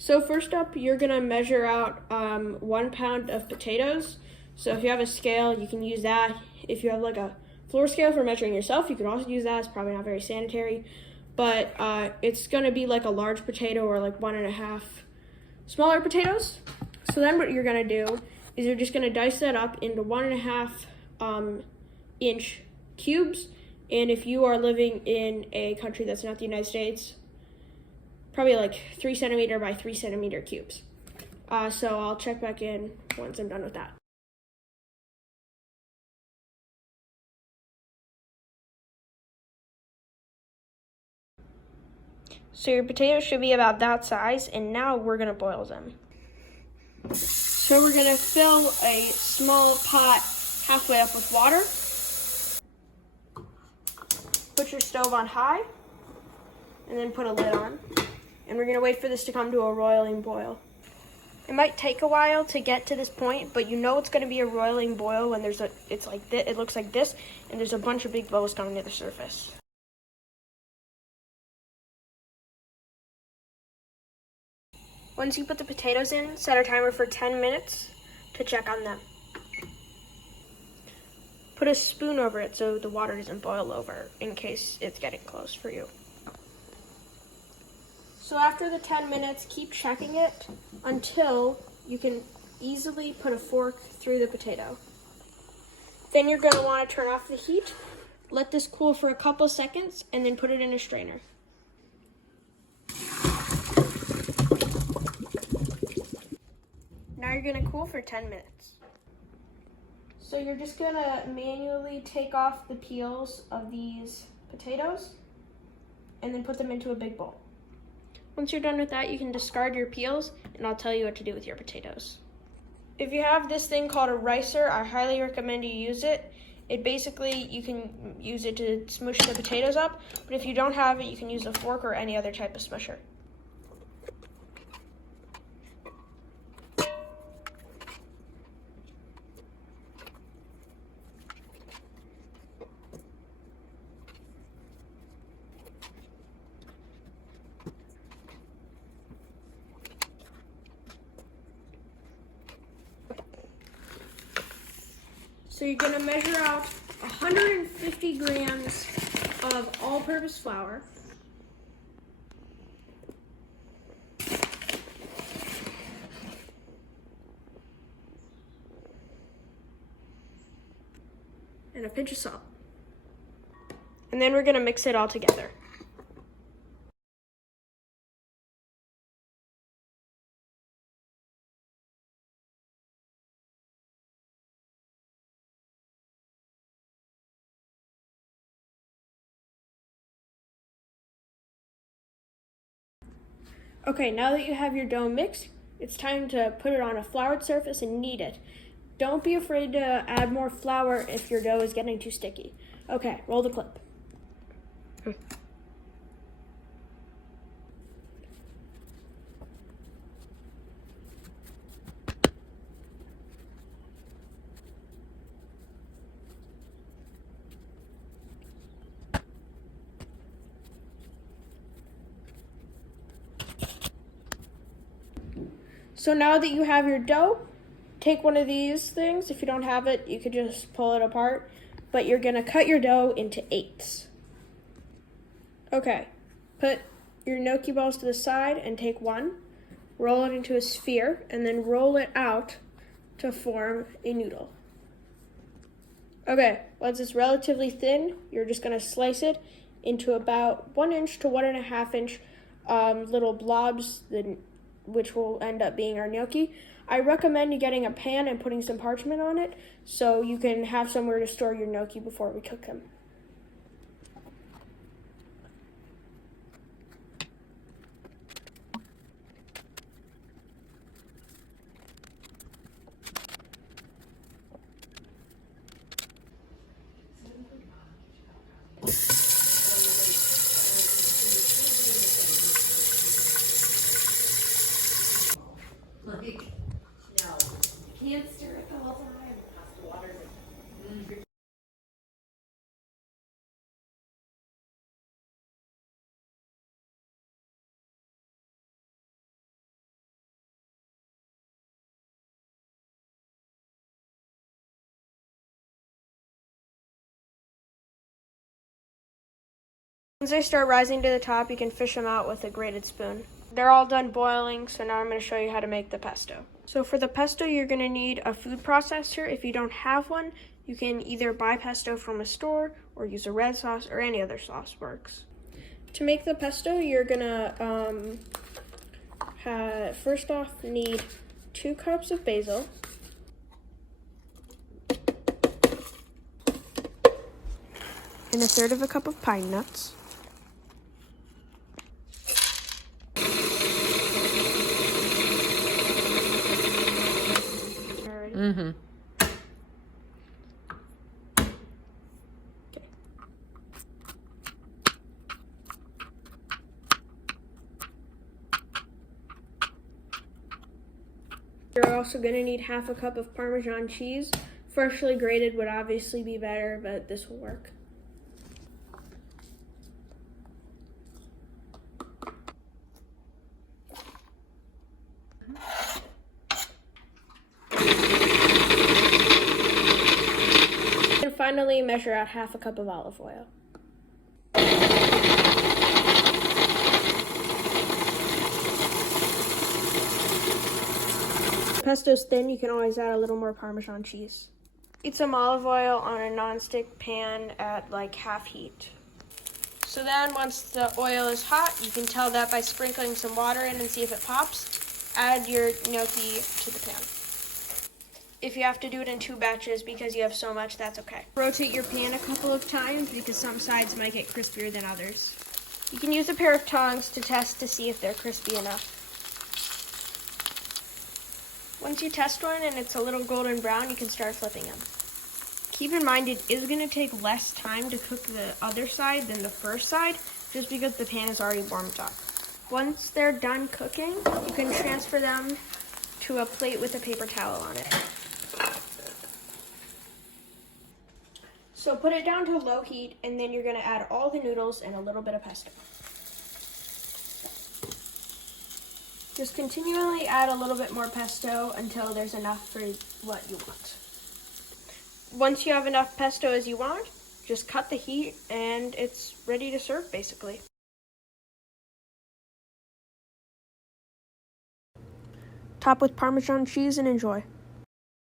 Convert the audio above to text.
So first up, you're gonna measure out 1 pound of potatoes. So if you have a scale, you can use that. If you have like a floor scale for measuring yourself, you can also use that. It's probably not very sanitary, but it's gonna be like a large potato or like 1.5 smaller potatoes. So then what you're gonna do is you're just gonna dice that up into 1.5 inch cubes. And if you are living in a country that's not the United States, probably like 3 centimeter by 3 centimeter cubes. So I'll check back in once I'm done with that. So your potatoes should be about that size, and now we're gonna boil them. So we're gonna fill a small pot halfway up with water. Put your stove on high, and then put a lid on. And we're gonna wait for this to come to a roiling boil. It might take a while to get to this point, but you know it's gonna be a roiling boil when it's like this, it looks like this, and there's a bunch of big bubbles coming to the surface. Once you put the potatoes in, set a timer for 10 minutes to check on them. Put a spoon over it so the water doesn't boil over in case it's getting close for you. So after the 10 minutes, keep checking it until you can easily put a fork through the potato. Then you're gonna wanna turn off the heat, let this cool for a couple seconds, and then put it in a strainer. Now you're gonna cool for 10 minutes. So you're just gonna manually take off the peels of these potatoes and then put them into a big bowl. Once you're done with that, you can discard your peels, and I'll tell you what to do with your potatoes. If you have this thing called a ricer, I highly recommend you use it. It basically, you can use it to smush the potatoes up, but if you don't have it, you can use a fork or any other type of smusher. So you're gonna measure out 150 grams of all-purpose flour. And a pinch of salt. And then we're gonna mix it all together. Okay, now that you have your dough mixed, it's time to put it on a floured surface and knead it. Don't be afraid to add more flour if your dough is getting too sticky. Okay, roll the clip. So now that you have your dough, take one of these things. If you don't have it, you could just pull it apart. But you're gonna cut your dough into 8s. Okay, put your gnocchi balls to the side and take one, roll it into a sphere, and then roll it out to form a noodle. Okay, once it's relatively thin, you're just gonna slice it into about 1 inch to 1.5 inch little blobs, which will end up being our gnocchi. I recommend you getting a pan and putting some parchment on it so you can have somewhere to store your gnocchi before we cook them. Like, no, you can't stir it the whole time. Water. Once they start rising to the top, you can fish them out with a grated spoon. They're all done boiling, so now I'm going to show you how to make the pesto. So for the pesto, you're going to need a food processor. If you don't have one, you can either buy pesto from a store or use a red sauce, or any other sauce works. To make the pesto, you're going to first off need 2 cups of basil, and 1/3 cup of pine nuts, Mm-hmm. You're also going to need 1/2 cup of Parmesan cheese. Freshly grated would obviously be better, but this will work. And finally, measure out 1/2 cup of olive oil. If pesto's thin, you can always add a little more Parmesan cheese. Heat some olive oil on a nonstick pan at like half heat. So then once the oil is hot, you can tell that by sprinkling some water in and see if it pops. Add your gnocchi to the pan. If you have to do it in 2 batches because you have so much, that's okay. Rotate your pan a couple of times because some sides might get crispier than others. You can use a pair of tongs to test to see if they're crispy enough. Once you test one and it's a little golden brown, you can start flipping them. Keep in mind it is going to take less time to cook the other side than the first side, just because the pan is already warmed up. Once they're done cooking, you can transfer them to a plate with a paper towel on it. So put it down to low heat, and then you're going to add all the noodles and a little bit of pesto. Just continually add a little bit more pesto until there's enough for what you want. Once you have enough pesto as you want, just cut the heat and it's ready to serve basically. Top with Parmesan cheese and enjoy.